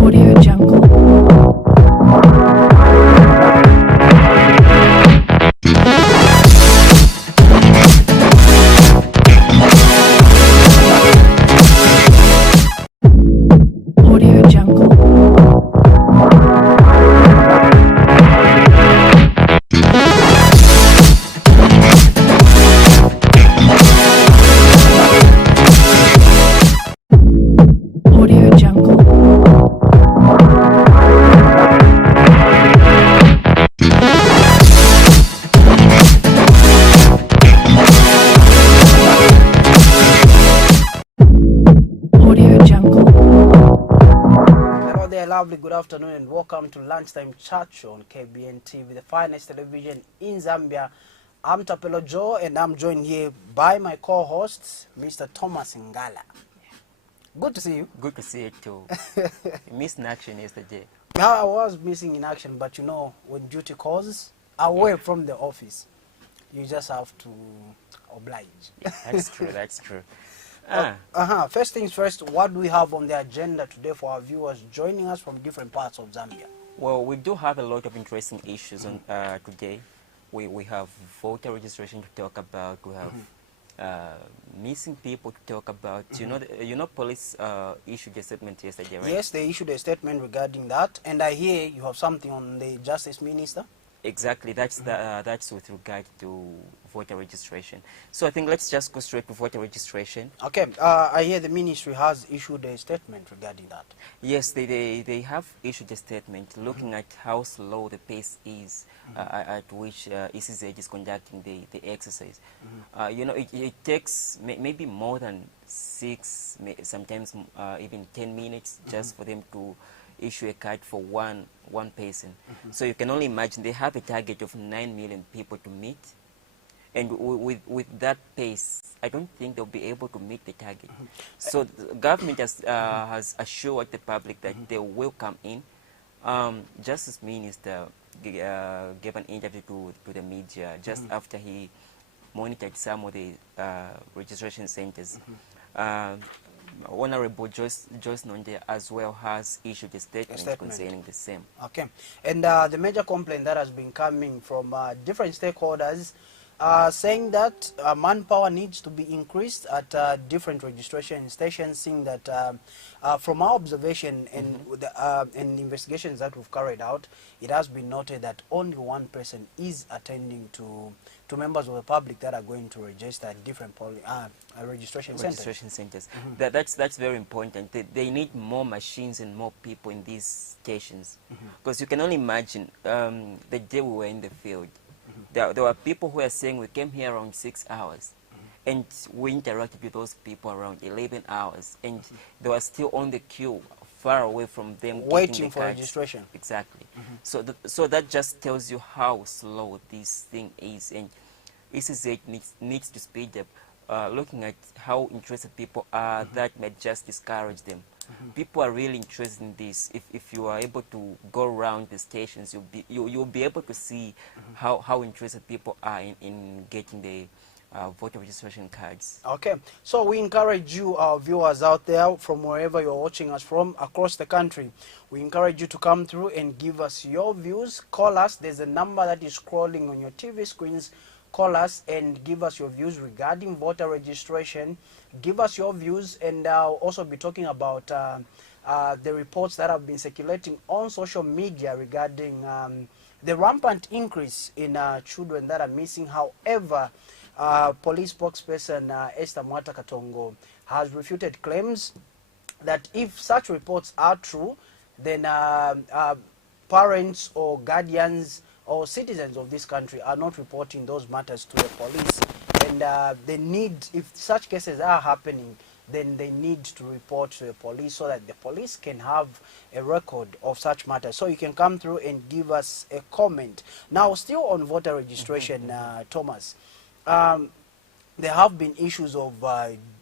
Audio Jungle. Audio Jungle. Audio Jungle. Audio Jungle. Hello there, lovely good afternoon, and welcome to Lunchtime Chat Show on KBN TV, the finest television in Zambia. I'm Tapelo Joe, and I'm joined here by my co-host, Mr. Thomas Ngala. Good to see you. Good to see you too. You missed in action yesterday. Yeah, I was missing in action, but you know, when duty calls, away from the office, you just have to oblige. That's true, that's true. First things first, what do we have on the agenda today for our viewers joining us from different parts of Zambia? Well, we do have a lot of interesting issues on today. We have voter registration to talk about. We have missing people to talk about. You know, police issued a statement yesterday, right? Yes, they issued a statement regarding that, and I hear you have something on the Justice Minister. Exactly. That's that's with regard to voter registration. So I think let's just go straight to voter registration. Okay, I hear the ministry has issued a statement regarding that. Yes, they have issued a statement looking at how slow the pace is at which ECZ is conducting the exercise. You know, it takes maybe more than 6, sometimes even 10 minutes just for them to issue a card for one person. So you can only imagine they have a target of 9 million people to meet. And with that pace, I don't think they'll be able to meet the target. So the government has assured the public that they will come in. Justice Minister gave an interview to the media just after he monitored some of the registration centers. Honorable Joyce Nonde as well has issued a statement concerning the same. Okay, and the major complaint that has been coming from different stakeholders saying that manpower needs to be increased at different registration stations, seeing that from our observation and and investigations that we've carried out, it has been noted that only one person is attending to members of the public that are going to register at different registration centers. That's very important. They need more machines and more people in these stations, because you can only imagine the day we were in the field. There were people who are saying we came here around 6 hours, and we interacted with those people around 11 hours, and they were still on the queue, far away from them, waiting for registration. Exactly. So that just tells you how slow this thing is, and ECZ needs to speed up. Looking at how interested people are, that may just discourage them. People are really interested in this. If you are able to go around the stations, you'll be able to see how interested people are in getting the voter registration cards. Okay, so we encourage you, our viewers out there, from wherever you're watching us from across the country, we encourage you to come through and give us your views. Call us. There's a number that is scrolling on your TV screens. Call us and give us your views regarding voter registration. Give us your views, and I'll also be talking about the reports that have been circulating on social media regarding the rampant increase in children that are missing. However, police spokesperson Esther Mwata Katongo has refuted claims that if such reports are true, then parents or guardians or citizens of this country are not reporting those matters to the police, and they need, if such cases are happening, then they need to report to the police so that the police can have a record of such matters. So you can come through and give us a comment. Now, still on voter registration, Thomas, there have been issues of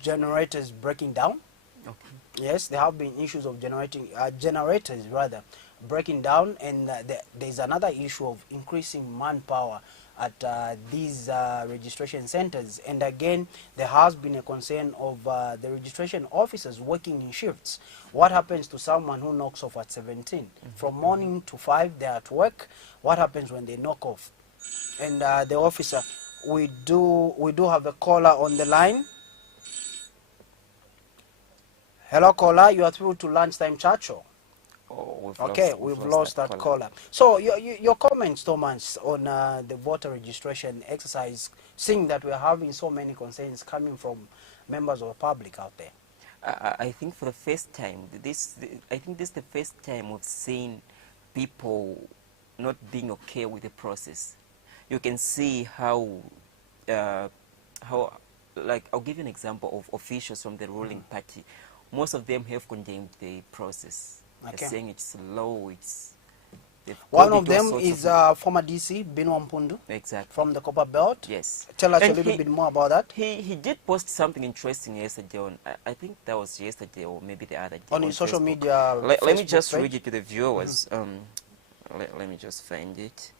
generators breaking down. Okay. Yes, there have been issues of generators rather breaking down, and there's another issue of increasing manpower at these registration centers. And again, there has been a concern of the registration officers working in shifts. What happens to someone who knocks off at 17? From morning to 5, they're at work. What happens when they knock off? And the officer, we do have a caller on the line. Hello, caller. You are through to Lunchtime Chat Show. Oh, We've lost that caller. So your comments, Thomas, on the voter registration exercise, seeing that we're having so many concerns coming from members of the public out there. I think for the first time, I think this is the first time we've seen people not being okay with the process. You can see how, like, I'll give you an example of officials from the ruling party. Most of them have condemned the process. Okay. They're saying it's slow, One of them is former DC, Bino Mpundu. Exactly. From the Copper Belt. Yes. Tell us a little bit more about that. He did post something interesting yesterday on, I think that was yesterday or maybe the other day. On his social Facebook. media. Let me just page. read it to the viewers. Let me just find it.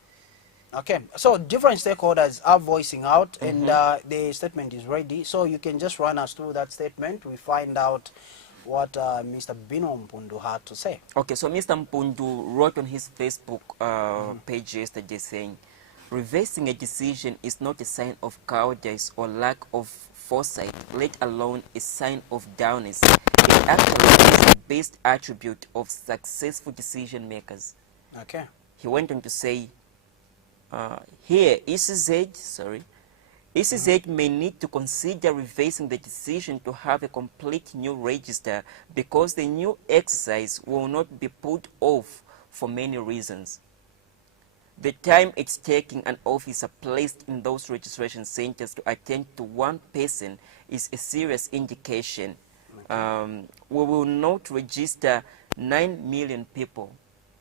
Okay, so different stakeholders are voicing out, and the statement is ready. So you can just run us through that statement. We find out what Mr. Bino Mpundu had to say. Okay, so Mr. Mpundu wrote on his Facebook page yesterday saying, reversing a decision is not a sign of cowardice or lack of foresight, let alone a sign of downness. It actually is the best attribute of successful decision makers. Okay. He went on to say, here, ECZ may need to consider reversing the decision to have a complete new register because the new exercise will not be put off for many reasons. The time it's taking an officer placed in those registration centers to attend to one person is a serious indication. We will not register 9 million people.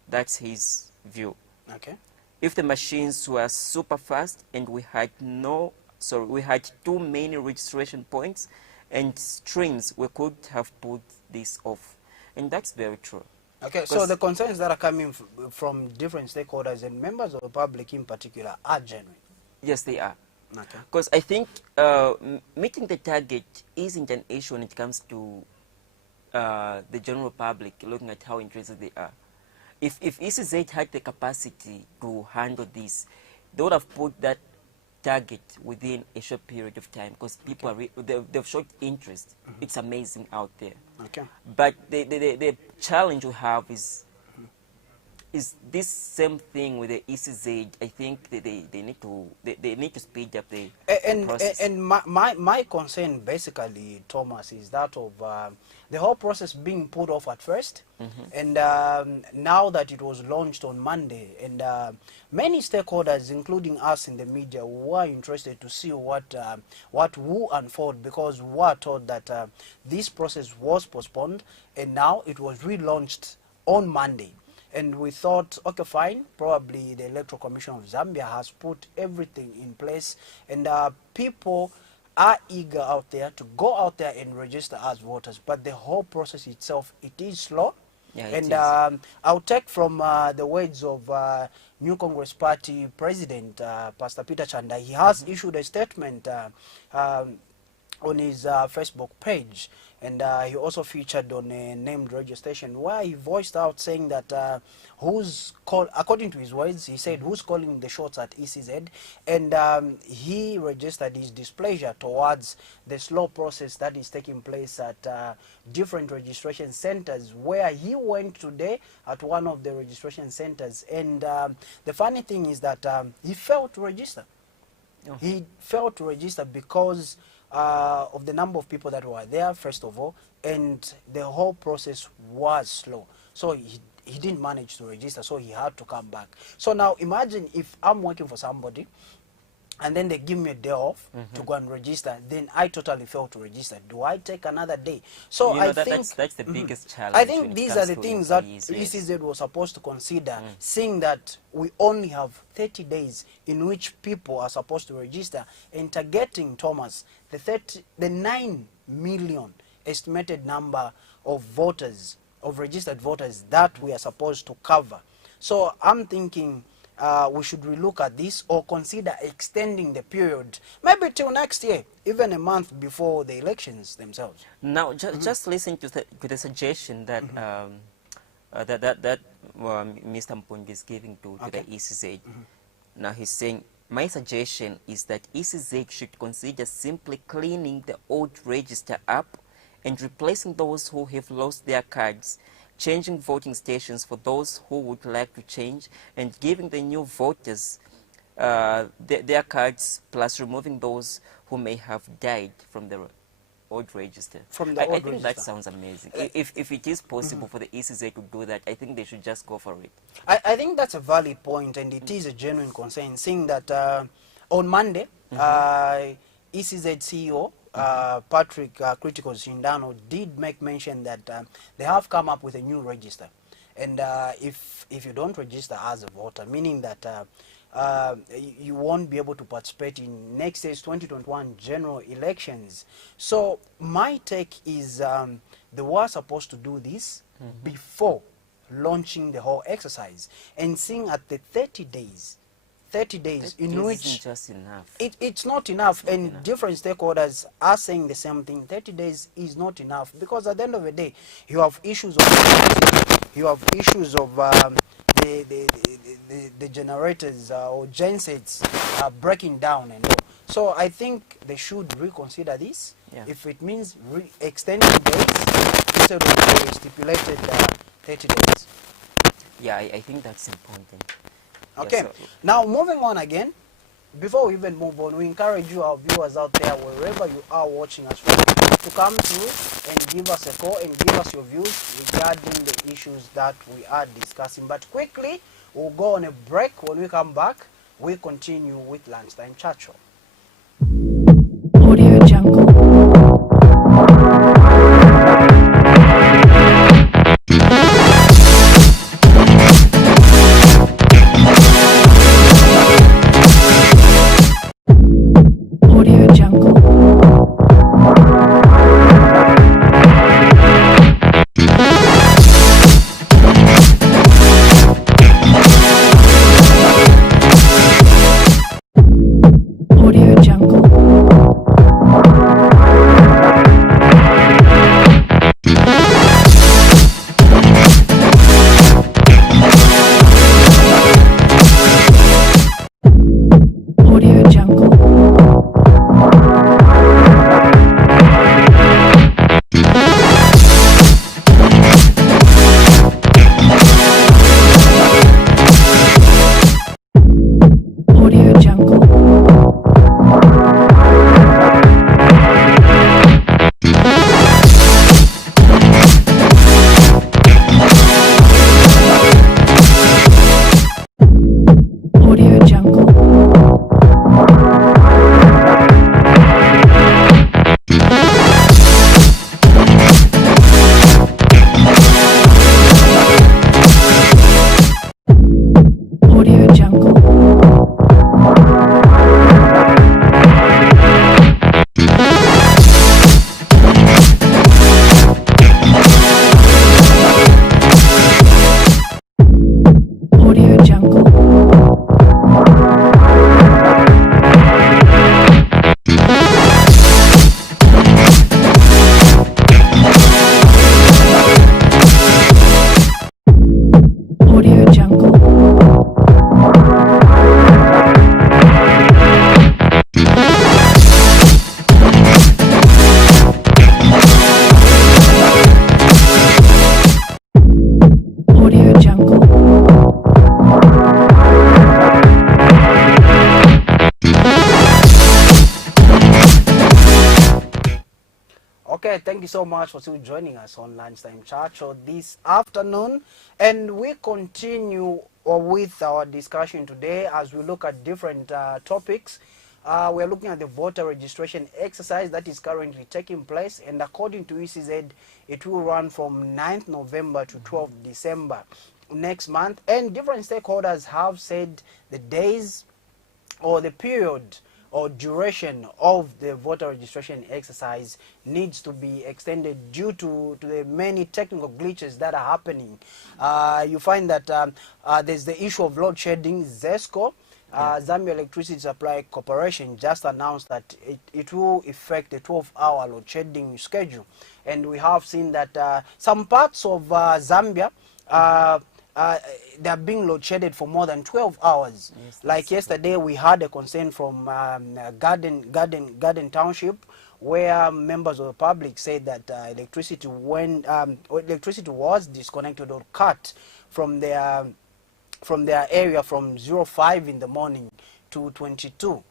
That's his view. Okay. If the machines were super fast and we had too many registration points and strings, we could have put this off. And that's very true. Okay, so the concerns that are coming from different stakeholders and members of the public in particular are genuine. Yes, they are. Okay. Because I think meeting the target isn't an issue when it comes to the general public, looking at how interested they are. If ECZ had the capacity to handle this, they would have put that target within a short period of time because people they've showed interest. It's amazing out there. Okay. But the challenge we have is this same thing with the ECZ. I think they need to speed up the process. And my concern basically, Thomas, is that of the whole process being put off at first, and now that it was launched on Monday, and many stakeholders, including us in the media, were interested to see what will unfold, because we were told that this process was postponed and now it was relaunched on Monday. And we thought, okay, fine, probably the Electoral Commission of Zambia has put everything in place, and people are eager out there to go out there and register as voters. But the whole process itself, it is slow. Yeah, and I'll take from the words of New Congress Party President, Pastor Peter Chanda. He has issued a statement on his Facebook page, and he also featured on a named radio station where he voiced out saying that according to his words, he said, who's calling the shots at ECZ, and he registered his displeasure towards the slow process that is taking place at different registration centers, where he went today at one of the registration centers, and the funny thing is that he failed to register. Oh. He failed to register because of the number of people that were there, first of all, and the whole process was slow. So he didn't manage to register, so he had to come back. So now imagine if I'm working for somebody and then they give me a day off to go and register, then I totally fail to register. Do I take another day? So I think that's the biggest challenge. I think these are the things that ECZ was supposed to consider, seeing that we only have 30 days in which people are supposed to register, and targeting, Thomas, the 9 million estimated number of voters, of registered voters that we are supposed to cover. So I'm thinking we should relook at this or consider extending the period, maybe till next year, even a month before the elections themselves. Now, just listen to the suggestion that that Mr. Mpungi is giving to the ECZ. Now he's saying, my suggestion is that ECZ should consider simply cleaning the old register up and replacing those who have lost their cards, changing voting stations for those who would like to change, and giving the new voters their cards, plus removing those who may have died from the old register. From the I old think register. that sounds amazing. If it is possible for the ECZ to do that, I think they should just go for it. I think that's a valid point, and it is a genuine concern, seeing that on Monday, ECZ CEO Patrick Critical Sindano did make mention that they have come up with a new register, and if you don't register as a voter, meaning that you won't be able to participate in next year's 2021 general elections. So my take is they were supposed to do this before launching the whole exercise, and seeing at the 30 days in which isn't just enough. it's not enough, and different stakeholders are saying the same thing. 30 days is not enough, because at the end of the day, you have issues of the generators or gensets breaking down and all. So I think they should reconsider this. Yeah. If it means extending dates instead of the stipulated 30 days. Yeah, I think that's important. Yeah, Okay, so- now moving on again, before we even move on, we encourage you, our viewers out there, wherever you are watching us from, to come through and give us a call and give us your views regarding the issues that we are discussing. But quickly, we'll go on a break. When we come back, we continue with Lunchtime Chat Show. Audio Jungle. Audio Jungle. Audio Jungle. Audio Jungle. Audio Jungle. Audio Jungle. Audio Jungle. Audio Jungle. Audio Jungle. Audio Jungle. Okay, thank you so much for still joining us on Lunchtime Chat Show this afternoon. And we continue with our discussion today as we look at different topics. We're looking at the voter registration exercise that is currently taking place. And according to ECZ, it will run from 9th November to 12th December next month. And different stakeholders have said the days or the period or duration of the voter registration exercise needs to be extended due to the many technical glitches that are happening. You find that there's the issue of load shedding. ZESCO, Zambia Electricity Supply Corporation, just announced that it will effect a 12-hour load shedding schedule. And we have seen that some parts of Zambia, they're being load shedded for more than 12 hours. Yes, like yesterday, we had a concern from Garden Township, where members of the public said that electricity was disconnected or cut from their area from 05 in the morning to 22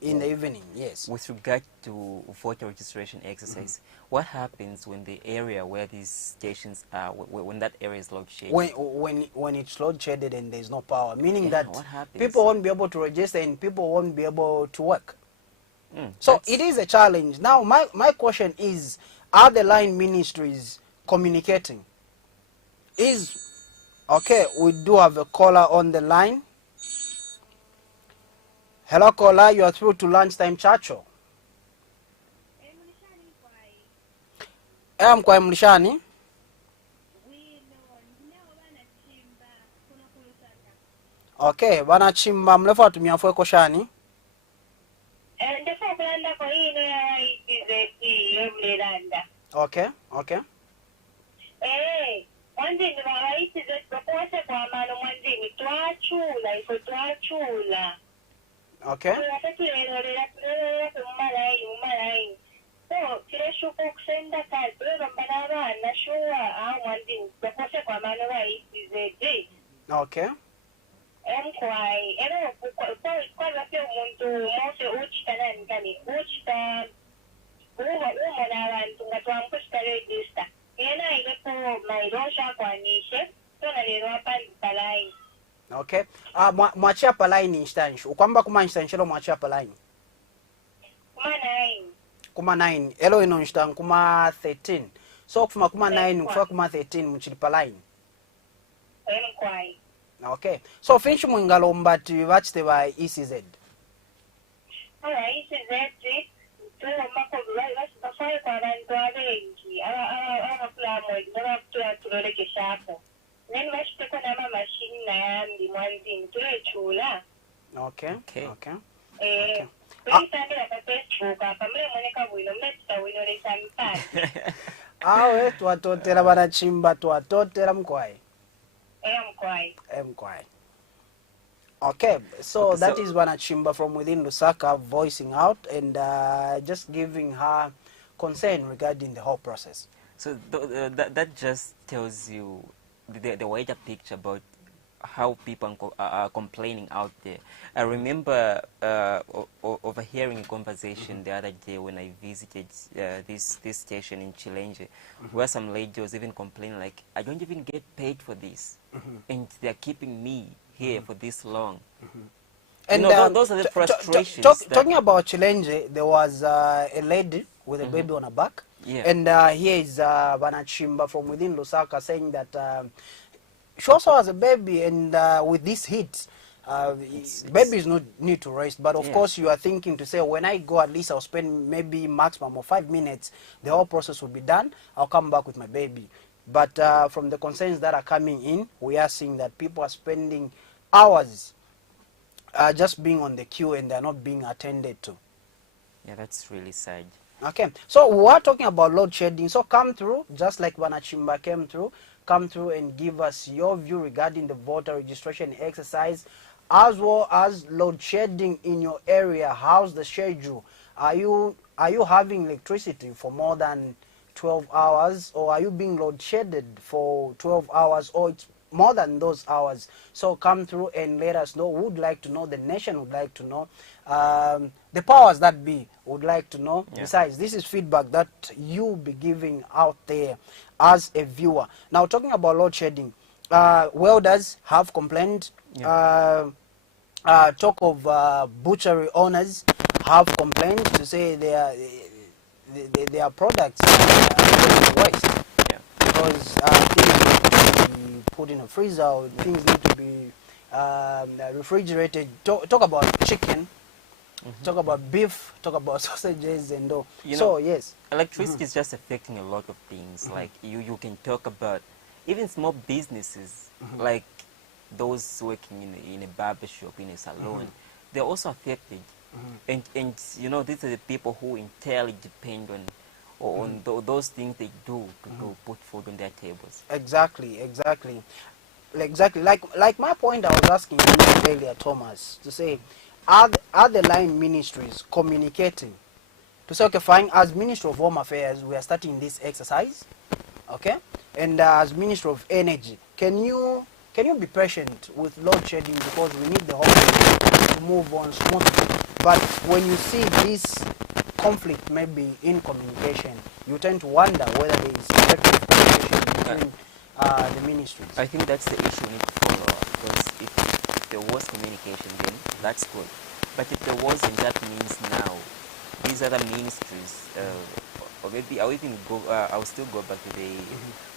in the evening. Yes. With regard to voter registration exercise, what happens when the area where these stations are, when that area is load shedded? When it's load shedded and there's no power, meaning that what happens? people won't be able to register and people won't be able to work. So it is a challenge. Now my question is, are the line ministries communicating? Okay, we do have a caller on the line. Hello caller, you are through to Lunchtime Churchill. Mkwai Mlishani. Okay, banachimba mlefu atumia fweko shani. Okay, okay. Mwanzini babayisize bakose kwa mano mwanzini twachula ifo twachula. Okay. Twatulelera umalaini. So kireshuko kusenda kazi bambana abana shuwa mwanzini bakose kwa mano bayisize. Okay. Mkwai era kwa pia umuntu mose uchita nani kani uchita umona abantu ngatwampushita register. Yena ilepo mairosha kwa nishe tona lero hapa palaini. Okay. Mwachia palaini instance. Ukwamba kuma instance lo mwachia palaini. Kuma 9. Elo ino instance kuma 13. So kufuma kuma 9 kufuma kuma 13 mchili palaini. Mkwai. Okay. So finch mwingalo mbati vachite ba ECZ. ECZ tuwa mako bafai kwa bantu abengi abakulamu ndaba tuloleke shapo nani bashiteko nama mashini na yandi mwanzini tulechula. Okay. Okay. Okay. Tuyitambira pa Facebook apa mule moneka bwino mmetita wino lesa mpati. Awe twatotera banachimba twatotera Mkwai. Mkwai. Mkwai. Okay, so that is Banachimba from within Lusaka voicing out and just giving her concern regarding the whole process. So that just tells you the wider picture about how people are complaining out there. I remember overhearing a conversation the other day when I visited this station in Chilenge, where some lady was even complaining like, I don't even get paid for this, and they're keeping me here for this long. And those are the frustrations. Talking about Chilenge, there was a lady with a baby on her back. Yeah. And here is Banachimba from within Lusaka saying that she also has a baby, and with this heat, babies need to rest. But of course, you are thinking to say, when I go, at least I'll spend maybe maximum of 5 minutes. The whole process will be done. I'll come back with my baby. But from the concerns that are coming in, we are seeing that people are spending hours just being on the queue and they're not being attended to. Yeah, that's really sad. Okay, so we are talking about load shedding. So come through, just like Banachimba came through, come through and give us your view regarding the voter registration exercise, as well as load shedding in your area. How's the schedule? Are you having electricity for more than 12 hours, or are you being load shedded for 12 hours, or it's more than those hours? So come through and let us know. We would like to know, the nation would like to know, the powers that be would like to know. Besides, this is feedback that you'll be giving out there as a viewer. Now, talking about load shedding, welders have complained. Talk of butchery owners have complained to say their products are waste. Because things need to be put in a freezer, or things need to be refrigerated. Talk about chicken. talk about beef, talk about sausages and all. You So know, yes. electricity is just affecting a lot of things. Like you can talk about even small businesses, like those working in a barber shop, in a salon, they're also affected. And you know, these are the people who entirely depend on those things they do to put food on their tables. Exactly, exactly. Exactly. Like my point I was asking you earlier, Thomas, to say, are the line ministries communicating? To say, okay, fine, as Ministry of Home Affairs, we are starting this exercise, okay? And as Ministry of Energy, can you be patient with load shedding because we need the whole thing to move on smoothly? But when you see this conflict maybe in communication, you tend to wonder whether there is effective communication between the ministries. I think that's the issue we need to follow up, because if there was communication, then that's good. But if there wasn't, that means now these other ministries, or maybe I'll still go back to the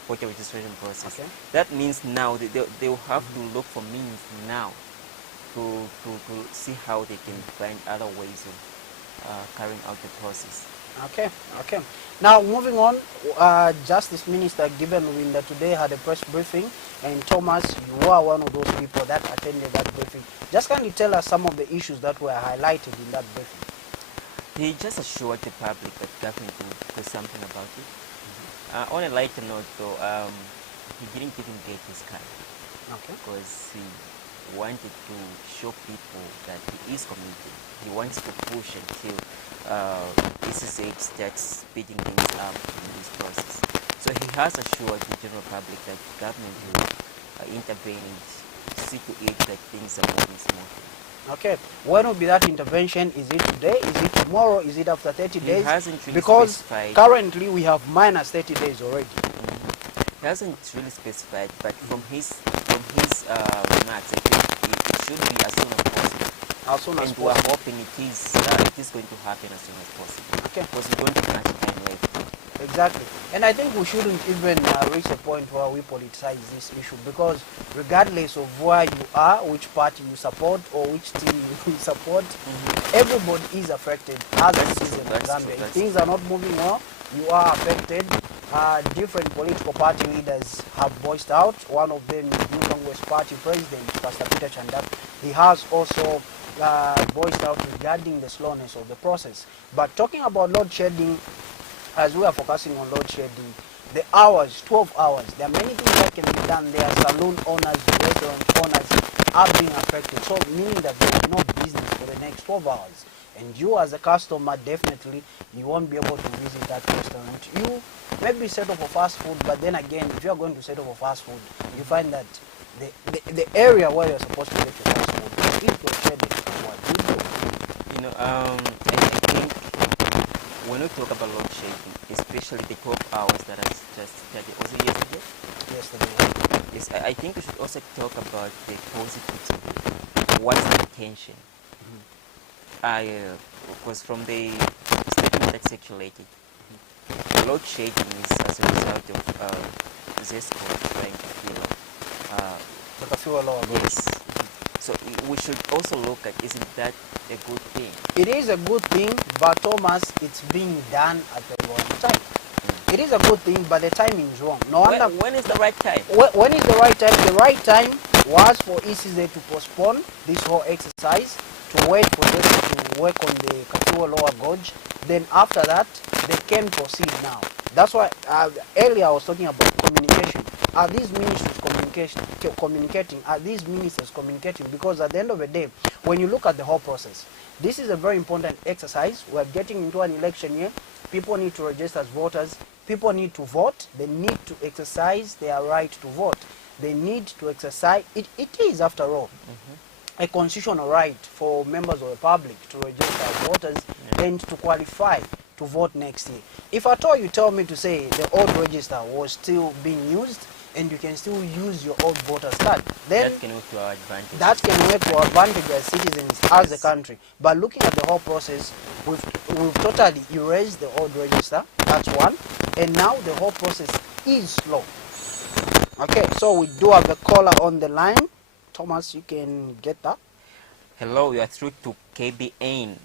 voter registration process. Okay. That means now they will have to look for means now to see how they can find other ways of carrying out the process. Okay, okay. Now moving on, Justice Minister Given Winda today had a press briefing, and Thomas, you are one of those people that attended that briefing. Just can you tell us some of the issues that were highlighted in that briefing? He just assured the public that government will do something about it. On a lighter note, though, he didn't even get his card Okay. because he wanted to show people that he is committed. He wants to push until ECCH starts speeding things up in this process. So he has assured the general public that government will intervene and see to it that things are moving smoothly. Okay. When will be that intervention? Is it today? Is it tomorrow? Is it after 30 He days? hasn't really Because specified. currently we have minus 30 days already. He hasn't really specified, but from his remarks, I think it should be as soon as possible. As soon as And we're possible. hoping it is going to happen as soon as possible. Okay. Because we don't have much time left. Exactly. And I think we shouldn't even reach a point where we politicize this issue, because regardless of where you are, which party you support or which team you support, everybody is affected as a citizen of That's Zambia. true, If things are not moving well, you are affected. Different political party leaders have voiced out. One of them is New Congress Party President, Pastor Peter Chandak. He has also voiced out regarding the slowness of the process. But talking about load shedding, as we are focusing on load shedding, the hours, 12 hours, there are many things that can be done there. Saloon owners, restaurant owners are being affected. So meaning that there is no business for the next 12 hours. And you as a customer, definitely, you won't be able to visit that restaurant. You maybe settle for fast food, but then again, if you are going to settle for fast food, you find that the area where you're supposed to get your fast food is load shedded. What do you do? You know, I think when we talk about load shedding, especially the 12 hours that I just started, was it yesterday? Yesterday. Yes, I think we should also talk about the positives of it. What's the intention? Because from the statement that circulated, load shedding is as a result of ZESCO trying to fill. But I feel a lot. Yes. So we should also look at, isn't that a good thing? It is a good thing, but Thomas, it's being done at the wrong time. It is a good thing, but the timing is wrong. No wonder. When is the right time? When is the right time? The right time was for ECZ to postpone this whole exercise, to wait for them to work on the Katuo Lower Gorge. Then after that, they can proceed now. That's why earlier I was talking about communication. Are these ministries communicating? Are these ministers communicating? Because at the end of the day, when you look at the whole process, this is a very important exercise. We're getting into an election year. People need to register as voters. People need to vote. They need to exercise their right to vote. They need to exercise. It is, after all, a constitutional right for members of the public to register as voters and to qualify to vote next year. If at all you tell me to say the old register was still being used and you can still use your old voter's card, then That can work to our advantage. that can work to our advantage as citizens, as a country. But looking at the whole process, we've totally erased the old register. That's one. And now the whole process is slow. Okay, so we do have a caller on the line. Thomas, you can get that. Hello, you are through to KBN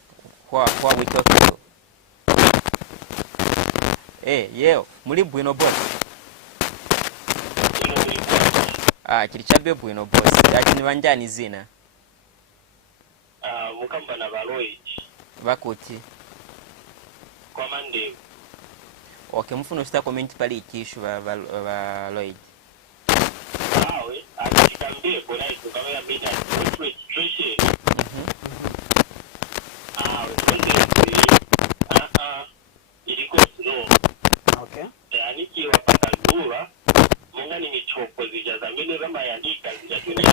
What we talking to? Yeo, muli bwino boss. Chili chabyo bwino boss. Ati ni banjani zina? Mukamba na Baloid. Bakuti. Kwa Monday. Okay, mfuna usita comment pali ikishu ba Lloyd. Awe, akitambie kwa live kama ya beta registration. Ilikuwa slow. Okay. Yani kiwa paka zura, munga ni michoko zijaza mbele kama yandika zijatumia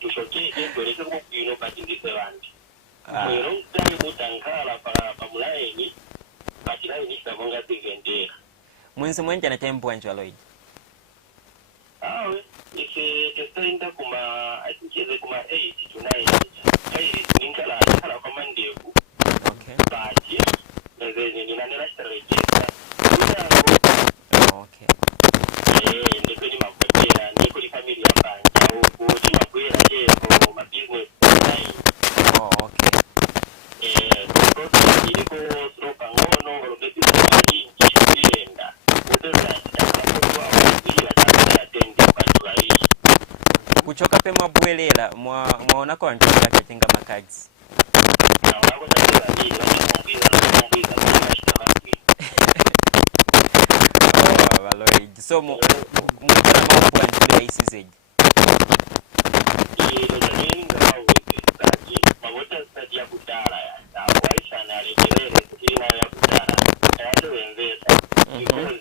tushokee kueleza kwa kuino katindise wandi. Mwero mtani mutankala pa mulaeni, pakilai nisa munga tigendera. Mwenzi mwenja na tembo wanjwa Lloyd. Awe, itaenda kuma, I think it's kuma 8 to 9. Hey, ninkala kwa mandevu. Okay. Baji, ninanela register. Okay. Ndiko ni mapokea, ndiko ni familia banja, huko ni makwela jepo, ma business line. Okay. Kwa ndiko stroka ngono, robeti kwa linki kienda. Uteza kwa atende kwa hii. Kuchoka pe mabwelela mwaona kwa ntoka katenga makazi. Na wako tatiza nini, wanakumbwiza Lloyd. So mutana mambo ya ICZ. Iyo janinga au staji, mabota staji ya kutara ya. Na waisha na rejelele kutiri na ya kutara. Kayate wenzesa. Because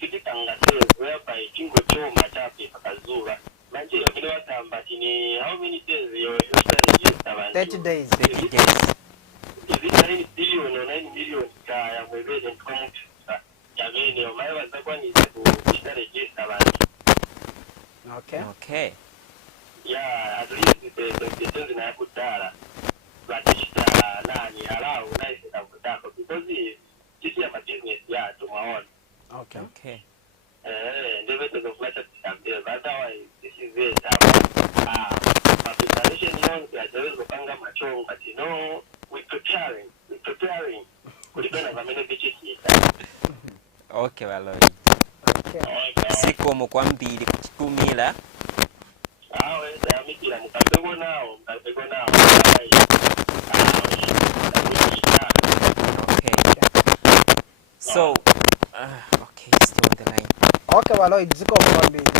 siti tangasewe whereby kingo choma chapi pakazura. Manche yokile watamba chini how many days yo register 30 days. 30 days. Is it 9 billion or 9 million kaya mwebele ntukamutu. Jameni, omae wazakwa nize kuita register bantu. Okay. Okay. Yeah, at least the constitutions na kutara. Batishita nani allow nice na kutaka because sisi ya business ya tumaona. Okay. Okay. Ndivyo tukoflacha tutambia. Otherwise, this is it. Preparation yonke hajawezi kupanga machonga. You know, we preparing. Kulingana na vile vichi kita. Okay, Lloyd. Okay. Siko mukwambili kuchitumila. Awe, damikila mkapego nao. Okay. So, okay, stay on the line. Okay, well, Lloyd, ziko mwambili.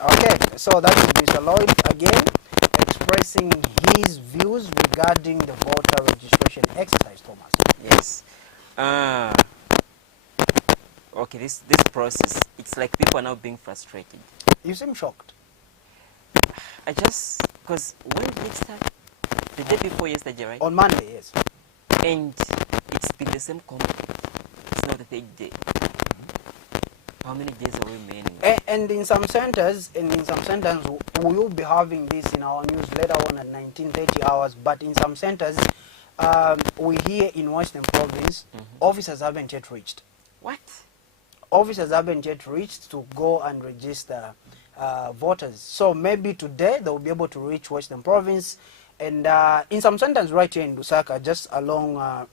Okay, so that is Mr. Lloyd again expressing his views regarding the voter registration exercise, Thomas. Yes. Okay, this process, it's like people are now being frustrated. You seem shocked. Because when did it start? The day before yesterday, right? On Monday, yes. And it's been the same comment. It's not the third day. How many days are we remaining? And in some centers, we will be having this in our news later on at 19:30 hours. But in some centers, we hear in Western Province, officers haven't yet reached. What? Officers haven't yet reached to go and register voters. So maybe today they will be able to reach Western Province. And in some centers right here in Lusaka, just along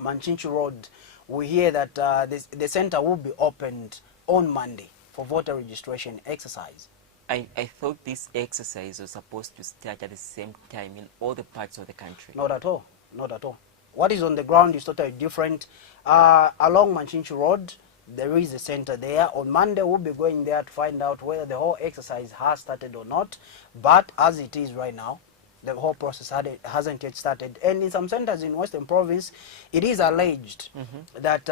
Manchinchu Road, we hear that the center will be opened on Monday for voter registration exercise. I thought this exercise was supposed to start at the same time in all the parts of the country. Not at all. Not at all. What is on the ground is totally different. Along Manchinchu Road, there is a center there. On Monday, we'll be going there to find out whether the whole exercise has started or not. But as it is right now, the whole process hasn't yet started. And in some centers in Western Province, it is alleged that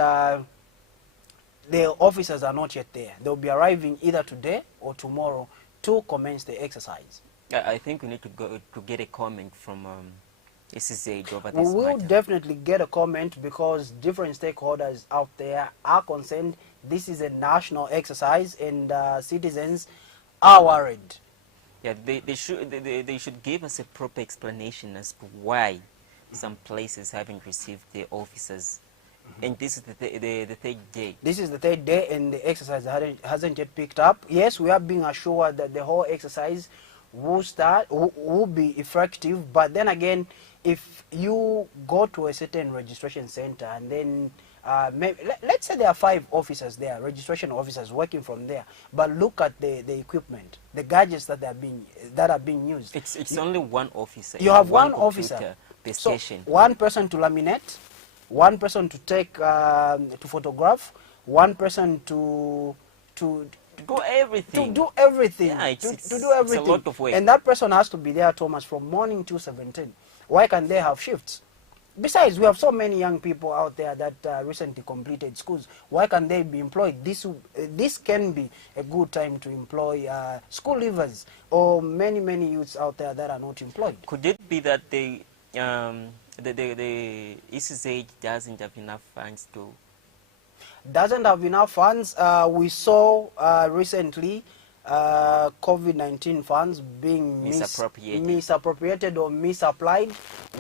the officers are not yet there. They'll be arriving either today or tomorrow to commence the exercise. I think we need to go to get a comment from SSA over We this will matter. definitely get a comment because different stakeholders out there are concerned. This is a national exercise and citizens are worried. Yeah, they should give us a proper explanation as to why some places haven't received their officers. And this is the third day. This is the third day and the exercise hasn't yet picked up. Yes, we are being assured that the whole exercise will be effective, but then again, if you go to a certain registration center and then let's say there are 5 officers there, registration officers working from there, but look at the equipment, the gadgets that are being used. It's only one officer. You have one computer officer per so station. one person to laminate, one person to take to photograph, one person to do everything. do everything. Yeah, to do it's everything. a lot of work. And that person has to be there, Thomas, from morning to 17. Why can't they have shifts? Besides, we have so many young people out there that recently completed schools. Why can't they be employed? This can be a good time to employ school leavers or many youths out there that are not employed. Could it be that the ECZ doesn't have enough funds to? Doesn't have enough funds. We saw recently COVID-19 funds being misappropriated or misapplied.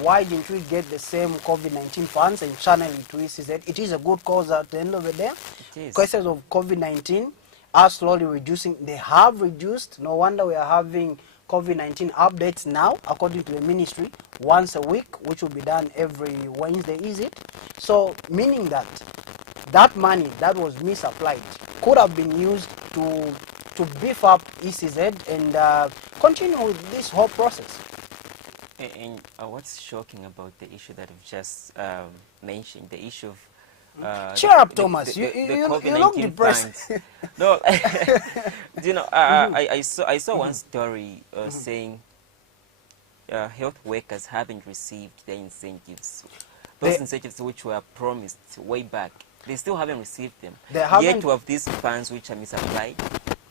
Why didn't we get the same COVID-19 funds and channel it to ECZ? It is a good cause at the end of the day. Cases of COVID-19 are slowly reducing. They have reduced. No wonder we are having COVID-19 updates now, according to the ministry, once a week, which will be done every Wednesday, is it? So, meaning that that money that was misapplied could have been used to beef up ECZ and continue with this whole process. And what's shocking about the issue that we've just mentioned, the issue of cheer up, Thomas. You look depressed. No, you know, I saw one story saying health workers haven't received their incentives. Those incentives which were promised way back, they still haven't received them. Yet to have these funds which are misapplied.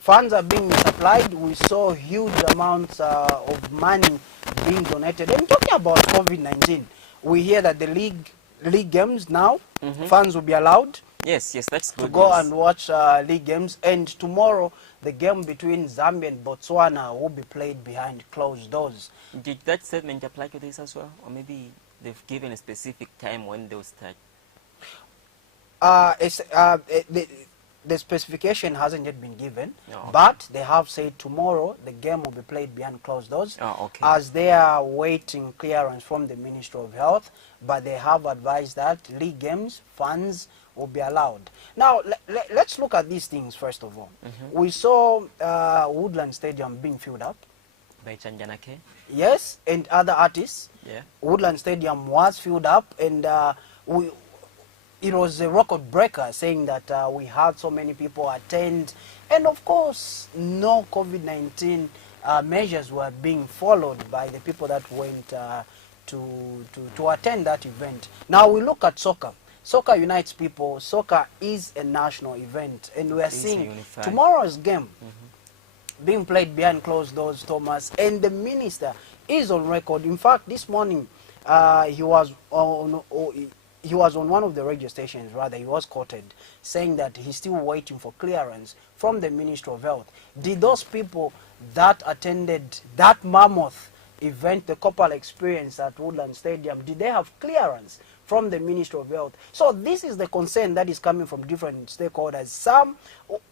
Funds are being misapplied. We saw huge amounts of money being donated. And talking about COVID-19, we hear that the league games now, fans will be allowed. Yes, that's good to go news. and watch league games. And tomorrow, the game between Zambia and Botswana will be played behind closed doors. Did that statement apply to this as well? Or maybe they've given a specific time when they'll start? The specification hasn't yet been given, okay. But they have said tomorrow the game will be played behind closed doors, okay. As they are waiting clearance from the Ministry of Health, but they have advised that league games, fans will be allowed. Now, let's look at these things first of all. We saw Woodland Stadium being filled up. By Chanjanake? Yes, and other artists. Yeah. Woodland Stadium was filled up, and it was a record breaker, saying that we had so many people attend, and of course no COVID-19 measures were being followed by the people that went to attend that event. Now we look at soccer. Soccer unites people. Soccer is a national event, and we are seeing tomorrow's game being played behind closed doors, Thomas, and the minister is on record. In fact, this morning he was on one of the radio stations, rather, he was quoted saying that he's still waiting for clearance from the Ministry of Health. Did those people that attended that mammoth event, the Copal Experience at Woodland Stadium, did they have clearance from the Ministry of Health? So this is the concern that is coming from different stakeholders.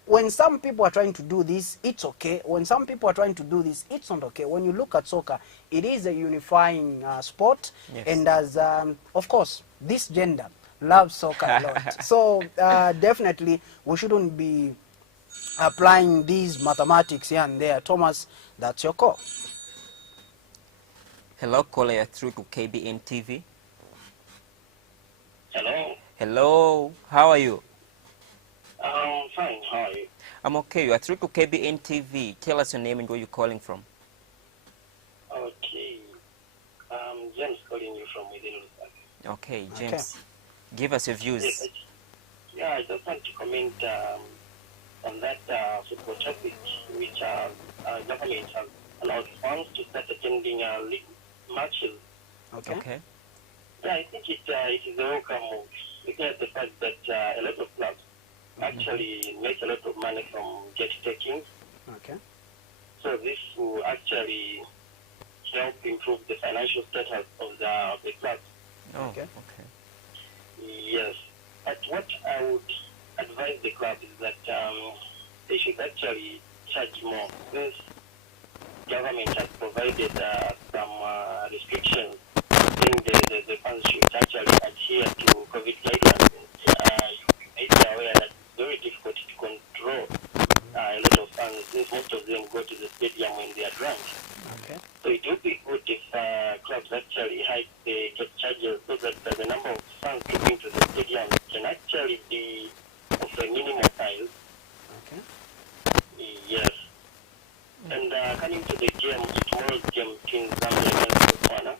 When some people are trying to do this, it's okay. When some people are trying to do this, it's not okay. When you look at soccer, it is a unifying sport. Yes. And as, of course, this gender loves soccer a lot. So definitely we shouldn't be applying these mathematics here and there. Thomas, that's your call. Hello, caller, you're through to KBN TV. Hello. Hello, how are you? I'm fine, how are you? I'm okay. You are through to KBN TV. Tell us your name and where you're calling from. Okay. James calling you from within Lusaka. Okay, James. Okay. Give us your views. Yes, I just want to comment on that football topic, which government has allowed fans to start attending league matches. Okay. Yeah, I think it is a welcome move, looking at the fact that a lot of clubs actually make a lot of money from jet taking. Okay. So this will actually help improve the financial status of the clubs. Oh, okay. Yes. But what I would advise the club is that they should actually charge more. Since government has provided some restrictions saying the fans should actually adhere to COVID guidelines. You may be aware that it's very difficult to control a lot of fans, since most of them go to the stadium when they are drunk. Okay. So it would be good if clubs actually hike the gate charges so that the number of fans coming to the stadium can actually be of a minimal size. Okay. Yes. And coming to the game, tomorrow's game between Zambia against Botswana,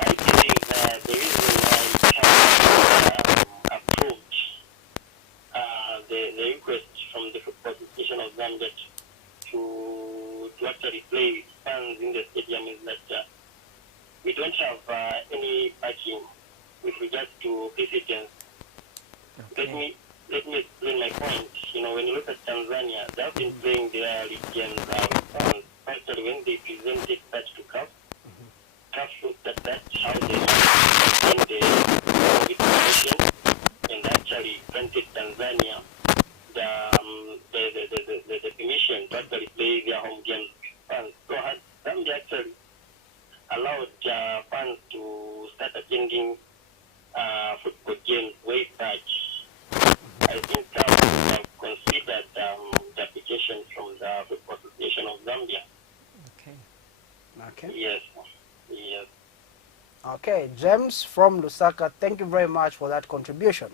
I believe the reason why CAF approved the request from the Football Association of Zambia to actually play with fans in the stadium is that we don't have any backing with regards to precedence. Let me explain my point. You know, when you look at Tanzania, they have been playing their league games with fans. Actually, when they presented that to CAF, CAF looked at that, how they managed the COVID situation, and actually granted Tanzania the permission to actually play their home games with fans. So had Zambia actually allowed fans to start attending football games way back, I think have considered the application from the Football Association of Zambia. Okay. Yes. Yes. Okay, James from Lusaka, thank you very much for that contribution.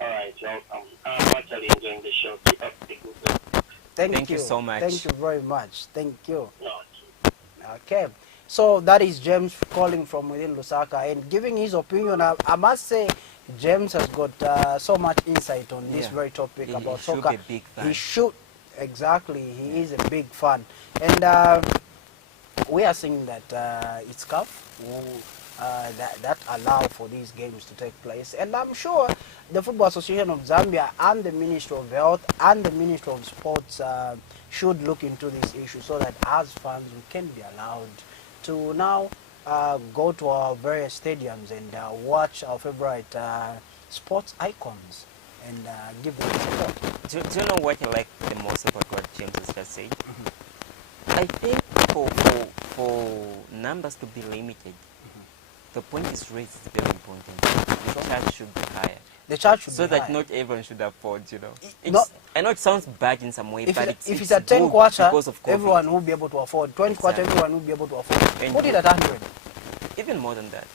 All right, welcome. I'm actually enjoying the show. Keep up the good work. Thank you so much. Thank you very much. Thank you. No, Okay. So that is James calling from within Lusaka and giving his opinion. I must say, James has got so much insight on this Yeah. very topic He about should soccer. be a big fan. He should, exactly. He is a big fan. And we are seeing that it's CAF who that allow for these games to take place. And I'm sure the Football Association of Zambia and the Ministry of Health and the Ministry of Sports should look into this issue so that as fans we can be allowed to now go to our various stadiums and watch our favorite sports icons and give them support. Do you know what I like the most about what James has just said? I think for numbers to be limited, the point is raised is very important. The charge should be higher. The charge should So be that high. not everyone should afford, you know. No- I know it sounds bad in some way, If, but if it's a 10 good quarter, because of COVID. everyone will be able to afford. 20 quarter, Exactly. everyone will be able to afford. And Put it at 100. Even more than that.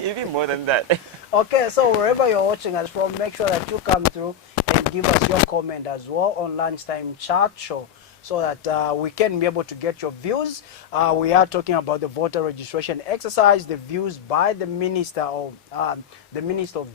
Even more than that. Okay, so wherever you're watching us from, make sure that you come through and give us your comment as well on Lunchtime Chat Show so that we can be able to get your views. We are talking about the voter registration exercise, the views by the Minister of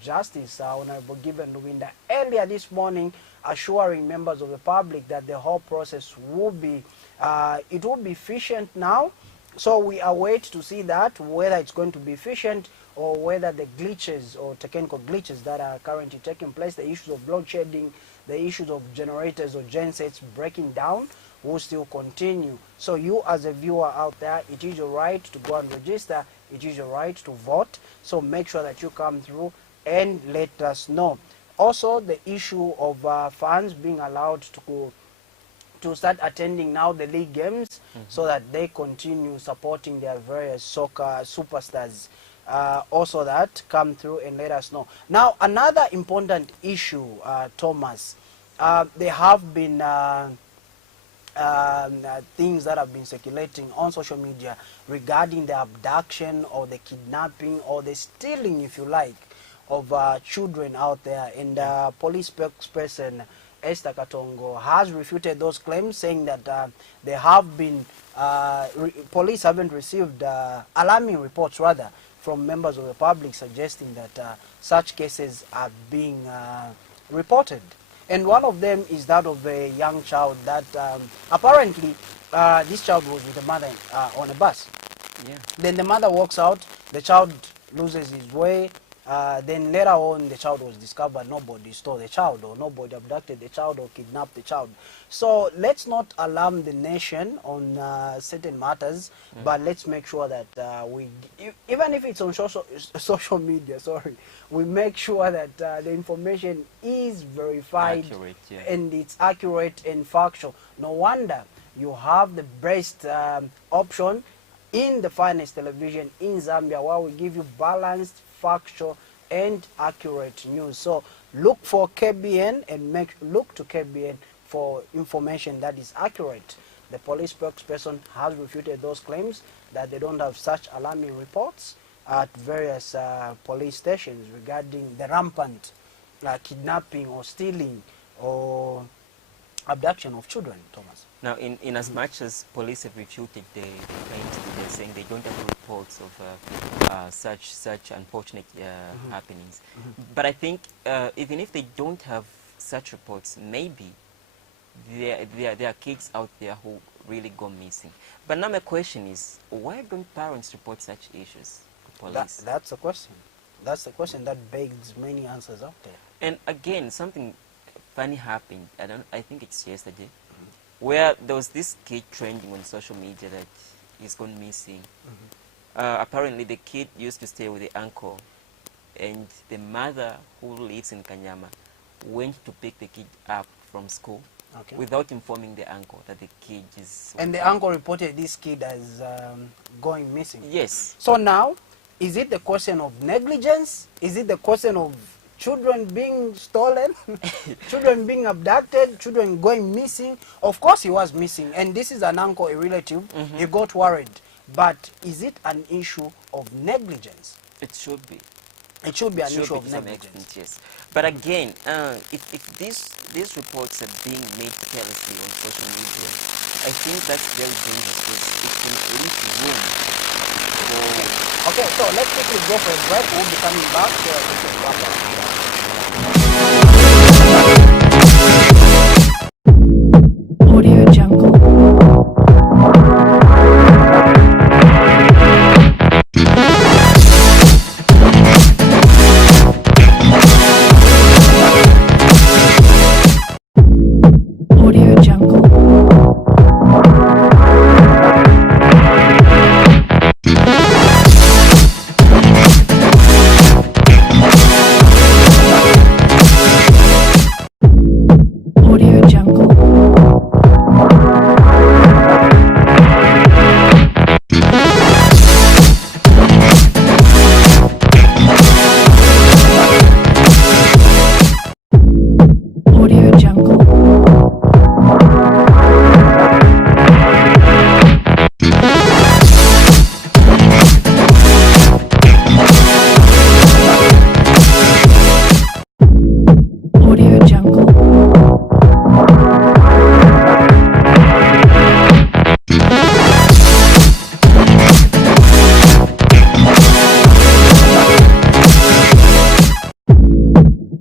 Justice, Honorable Given Luwinda, earlier this morning, assuring members of the public that the whole process will be efficient now. So we await to see that, whether it's going to be efficient or whether the glitches or technical glitches that are currently taking place, the issues of load shedding, the issues of generators or gensets breaking down will still continue. So you as a viewer out there, it is your right to go and register, it is your right to vote. So make sure that you come through and let us know. Also, the issue of fans being allowed to start attending now the league games so that they continue supporting their various soccer superstars. Also that come through and let us know. Now another important issue, Thomas, there have been things that have been circulating on social media regarding the abduction or the kidnapping or the stealing, if you like, of children out there. And police spokesperson Esther Katongo has refuted those claims, saying that there have been police haven't received alarming reports rather from members of the public suggesting that such cases are being reported. And one of them is that of a young child that apparently this child was with the mother on a bus. Yeah. Then the mother walks out, the child loses his way. Then later on, the child was discovered, nobody stole the child, or nobody abducted the child or kidnapped the child. So let's not alarm the nation on certain matters, but let's make sure that even if it's on social media, we make sure that the information is verified Accurate, yeah. and it's accurate and factual. No wonder you have the best option in the finest television in Zambia, where we give you balanced, factual, and accurate news. So look for KBN and look to KBN for information that is accurate. The police spokesperson has refuted those claims that they don't have such alarming reports at various police stations regarding the rampant kidnapping or stealing or abduction of children, Thomas. Now, in as much as police have refuted the claims, they're saying they don't have reports of such unfortunate happenings. But I think even if they don't have such reports, maybe there are kids out there who really go missing. But now my question is, why don't parents report such issues to police? That's the question. That's the question that begs many answers out there. And again, something funny happened. I think it's yesterday, where there was this kid trending on social media that he's gone missing. Apparently, the kid used to stay with the uncle, and the mother, who lives in Kanyama, went to pick the kid up from school without informing the uncle that the kid is... And the uncle reported this kid as going missing. Yes. So now, is it the question of negligence? Is it the question of children being stolen, children being abducted, children going missing? Of course he was missing, and this is an uncle, a relative. He got worried. But is it an issue of negligence? It should be. It should be an Should issue be of to some negligence. extent, yes. But again, if these reports are being made carelessly on social media, I think that's very dangerous because it can leave room for... Okay, so let's quickly go for a break. We'll be coming back to this is wrap up. Audio Jungle. Audio Jungle. Audio Jungle. Audio Jungle. Audio Jungle.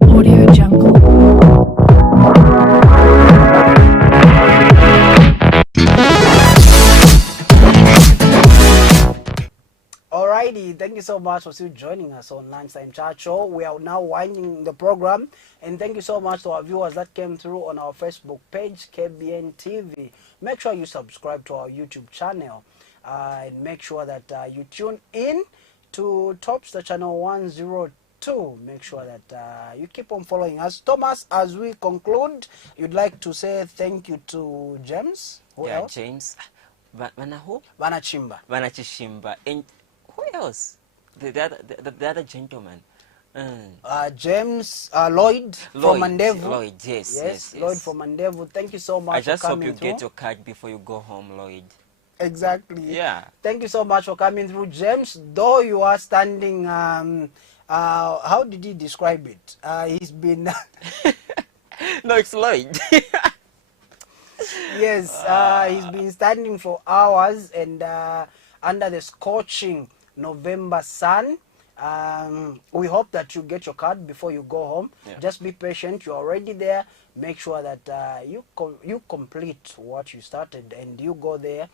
Audio Jungle. Alrighty, thank you so much for still joining us on Lunchtime Chat Show. We are now winding the program, and thank you so much to our viewers that came through on our Facebook page, KBN TV. Make sure you subscribe to our YouTube channel, and make sure that you tune in to Topster Channel 102. Make sure that you keep on following us. Thomas, as we conclude, you'd like to say thank you to James. Who Yeah, else? James. Vanaho? Vanachimba. Vanachishimba. And who else? The other gentleman. James Lloyd from Mandevu. Lloyd, yes. Lloyd from Mandevu. Thank you so much I just for hope coming you through. get your card before you go home, Lloyd. Exactly. Yeah. Thank you so much for coming through, James. Though you are standing, how did he describe it? He's been, No, it's Lloyd. yes, he's been standing for hours and under the scorching November sun. We hope that you get your card before you go home. Yeah. Just be patient. You're already there. Make sure that you complete what you started and you go there.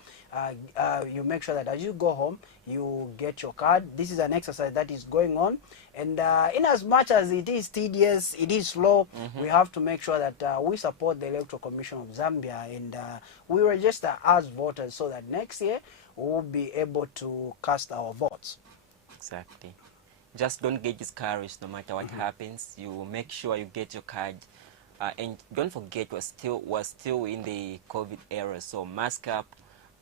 You make sure that as you go home, you get your card. This is an exercise that is going on. And in as much as it is tedious, it is slow, we have to make sure that we support the Electoral Commission of Zambia and we register as voters so that next year we will be able to cast our votes. Exactly. Just don't get discouraged no matter what happens. You make sure you get your card. And don't forget, we're still in the COVID era, so mask up,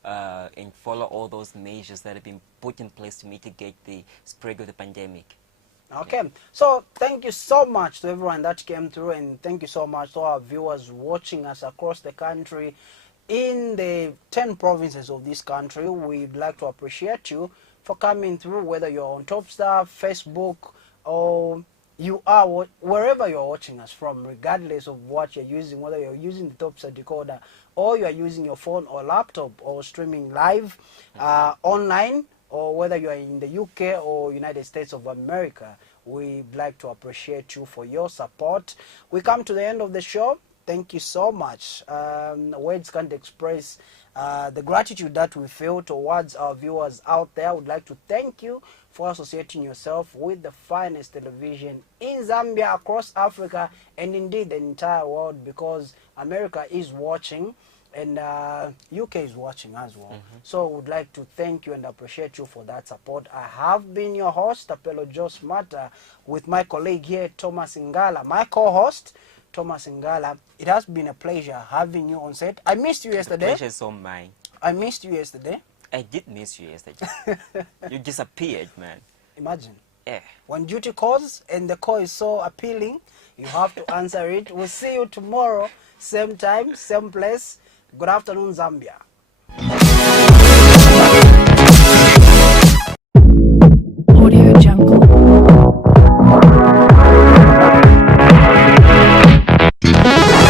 and follow all those measures that have been put in place to mitigate the spread of the pandemic. Okay, so thank you so much to everyone that came through, and thank you so much to our viewers watching us across the country in the 10 provinces of this country. We'd like to appreciate you for coming through, whether you're on Topstar, Facebook, or you are wherever you're watching us from, regardless of what you're using, whether you're using the Topstar decoder or you're using your phone or laptop or streaming live online, or whether you are in the UK or United States of America. We'd like to appreciate you for your support. We come to the end of the show. Thank you so much. Words can't express the gratitude that we feel towards our viewers out there. I would like to thank you for associating yourself with the finest television in Zambia, across Africa, and indeed the entire world, because America is watching and UK is watching as well. So I would like to thank you and appreciate you for that support. I have been your host, Apelo Jos Mata, with my colleague here, Thomas Ngala, my co-host, Thomas Ngala. It has been a pleasure having you on set. I missed you yesterday. The pleasure is all mine. I missed you yesterday. I did miss you yesterday. You disappeared, man. Imagine. Yeah. When duty calls and the call is so appealing, you have to answer it. We'll see you tomorrow, same time, same place. Good afternoon, Zambia.